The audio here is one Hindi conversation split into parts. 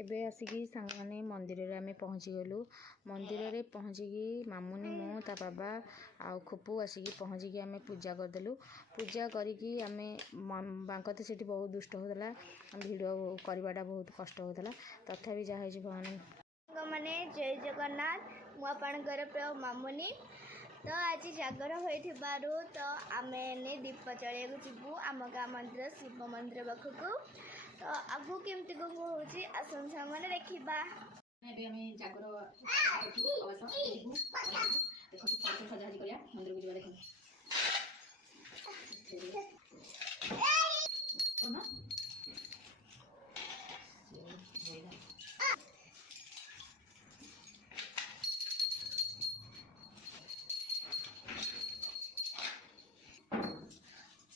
एबे आसिकी सांगने मंदिर रे आमे पहुँची गलु। मंदिर रे पहुँचिकी मामुनी मु ता बाबा आउ खुपु आसिकी पहुँचिकी आमे पूजा करदेलु। पूजा करिकी आमे बांकते सेठी बहुत दुष्ट होतला। वीडियो करवाटा बहुत कष्ट होतला। तथापि जा होइछि भगवान माने जय जगन्नाथ मु आपणकर प्रिय मामुनी। तो आज जागर होइथिबारु तो आमे ने दीप चढ़ाइबु जिबु आम गाँ मंदिर शिव मंदिर पाखक। तो आगु केमती को होउछि आसन सामने देखिबा। एबे आमे जागर अवश्य जिबु देखो सजा हजी करिया मंदिर को जिबा देखो ओना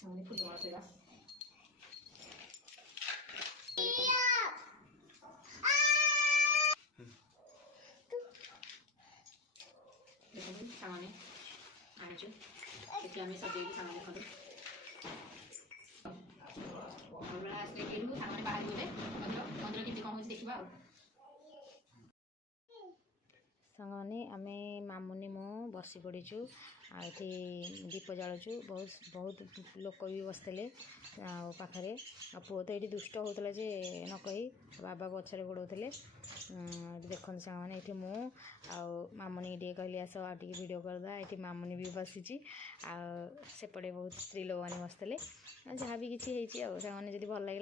सामने फुल मारतेगा देखो सामने आनिछु एठी आमे सजेइली सामने देखो हमरा आस्ते गेलु सामने बाहर गले मंदिर केते कोन होछि देखिबा सांगने आमे मामुनी मु बसी पड़ीचु आठी दीप जालुचु बहुत लोक भी बसते पाखरे पुओ तो ये दुष्ट होता जे न कही बाबा पछरे गोड़े देख सांगने ये मु आमुनी टे कहली आस आगे भिड करदा ये मामुनी भी बसी सेपटे बहुत स्त्री लोक मैंने बसते जहाँ भी किसी सांगने जब भल लगे